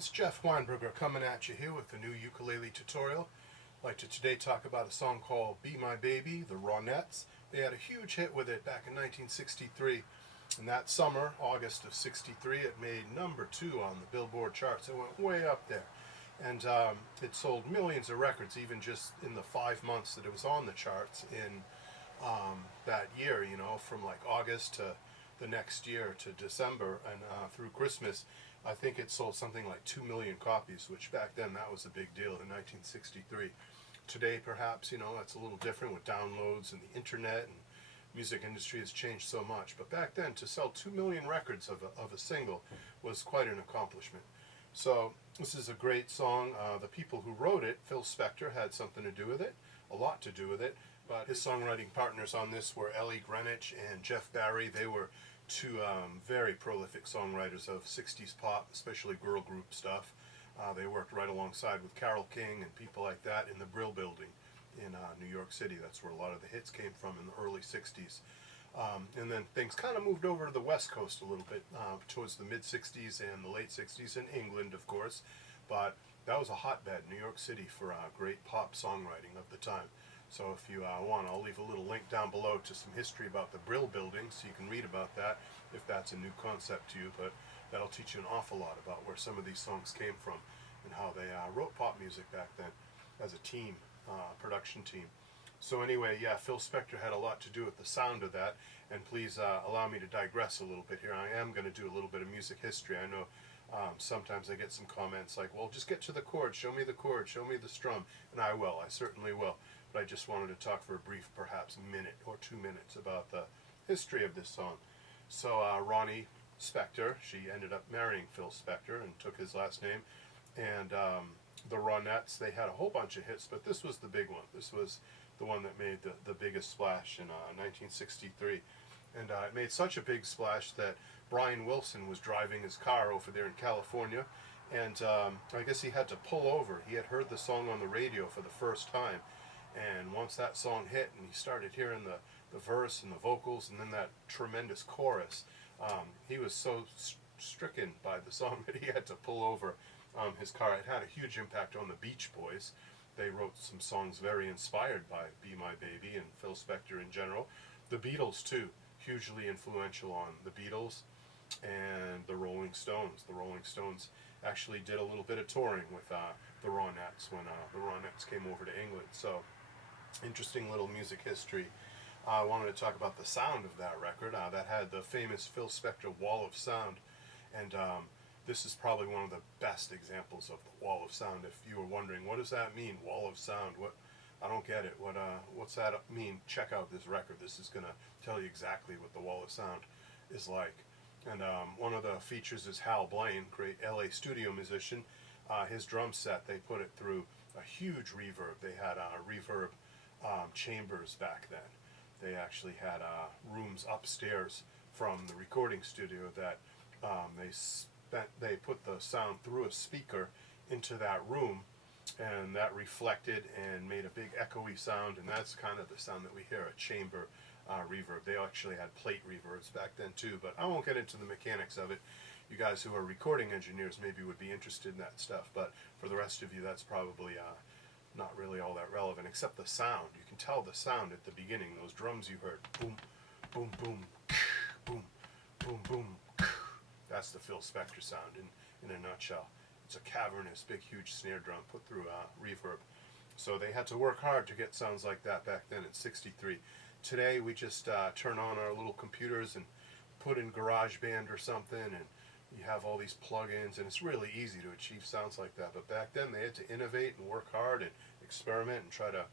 friends, Jeff Weinberger coming at you here with a new ukulele tutorial. I'd like to today talk about a song called Be My Baby, the Ronettes. They had a huge hit with it back in 1963. And that summer, August of '63, it made #2 on the Billboard charts. It went way up there. And it sold millions of records even just in the 5 months that it was on the charts in that year, you know, from like August to the next year to December and through Christmas. I think it sold something like 2 million copies, which back then that was a big deal in 1963. Today perhaps, you know, that's a little different with downloads and the internet, and music industry has changed so much. But back then, to sell 2 million records of a single was quite an accomplishment. So this is a great song. The people who wrote it, Phil Spector, had something to do with it, a lot to do with it. But his songwriting partners on this were Ellie Greenwich and Jeff Barry. They were two very prolific songwriters of 60s pop, especially girl group stuff. They worked right alongside with Carole King and people like that in the Brill Building in New York City. That's where a lot of the hits came from in the early 60s. And then things kind of moved over to the West Coast a little bit towards the mid-60s and the late 60s in England, of course. But that was a hotbed, New York City, for great pop songwriting of the time. So if you want, I'll leave a little link down below to some history about the Brill Building, so you can read about that if that's a new concept to you. But that'll teach you an awful lot about where some of these songs came from and how they wrote pop music back then as a team, production team. So anyway, yeah, Phil Spector had a lot to do with the sound of that. And please allow me to digress a little bit here. I am going to do a little bit of music history. I know sometimes I get some comments like, well, just get to the chord, show me the chord, show me the strum. And I will, I certainly will. But I just wanted to talk for a brief, perhaps minute or 2 minutes about the history of this song. So Ronnie Spector, she ended up marrying Phil Spector and took his last name. And the Ronettes, they had a whole bunch of hits, but this was the big one. This was the one that made the biggest splash in 1963. And it made such a big splash that Brian Wilson was driving his car over there in California, and I guess he had to pull over. He had heard the song on the radio for the first time, and once that song hit and he started hearing the verse and the vocals and then that tremendous chorus, he was so stricken by the song that he had to pull over his car. It had a huge impact on the Beach Boys. They wrote some songs very inspired by Be My Baby and Phil Spector in general. The Beatles too, hugely influential on the Beatles and the Rolling Stones. The Rolling Stones actually did a little bit of touring with the Ronettes when the Ronettes came over to England. So interesting little music history. I wanted to talk about the sound of that record. That had the famous Phil Spector wall of sound, and this is probably one of the best examples of the wall of sound. If you were wondering, what does that mean, wall of sound? What? I don't get it. What's that mean? Check out this record. This is going to tell you exactly what the wall of sound is like. And one of the features is Hal Blaine, great LA studio musician. His drum set, they put it through a huge reverb. They had reverb chambers back then. They actually had rooms upstairs from the recording studio that they put the sound through a speaker into that room, and that reflected and made a big echoey sound, and that's kind of the sound that we hear, a chamber reverb. They actually had plate reverbs back then too, but I won't get into the mechanics of it. You guys who are recording engineers maybe would be interested in that stuff, but for the rest of you, that's probably not really all that relevant, except the sound. You can tell the sound at the beginning, those drums you heard, boom, boom, boom, boom, boom, boom. That's the Phil Spector sound in a nutshell. It's a cavernous, big, huge snare drum put through reverb. So they had to work hard to get sounds like that back then in '63. Today we just turn on our little computers and put in GarageBand or something, and you have all these plugins, and it's really easy to achieve sounds like that. But back then they had to innovate and work hard and experiment and try to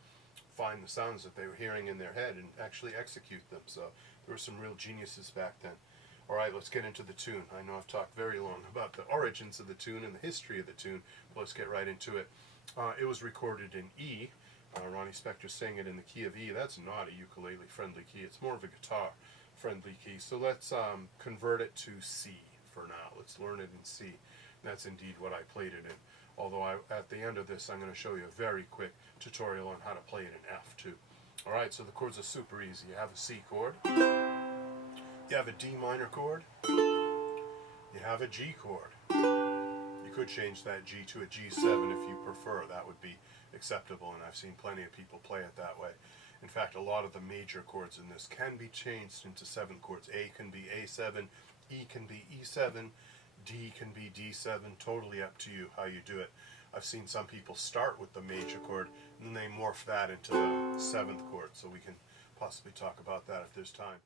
find the sounds that they were hearing in their head and actually execute them. So there were some real geniuses back then. Alright, let's get into the tune. I know I've talked very long about the origins of the tune and the history of the tune, but let's get right into it. It was recorded in E. Ronnie Spector sang it in the key of E. That's not a ukulele-friendly key. It's more of a guitar-friendly key. So let's convert it to C for now. Let's learn it in C. And that's indeed what I played it in. Although at the end of this, I'm going to show you a very quick tutorial on how to play it in F too. Alright, so the chords are super easy. You have a C chord. You have a D minor chord. You have a G chord. You could change that G to a G7 if you prefer. That would be acceptable, and I've seen plenty of people play it that way. In fact, a lot of the major chords in this can be changed into 7 chords. A can be A7, E can be E7, D can be D7, totally up to you how you do it. I've seen some people start with the major chord and then they morph that into the 7th chord, so we can possibly talk about that if there's time.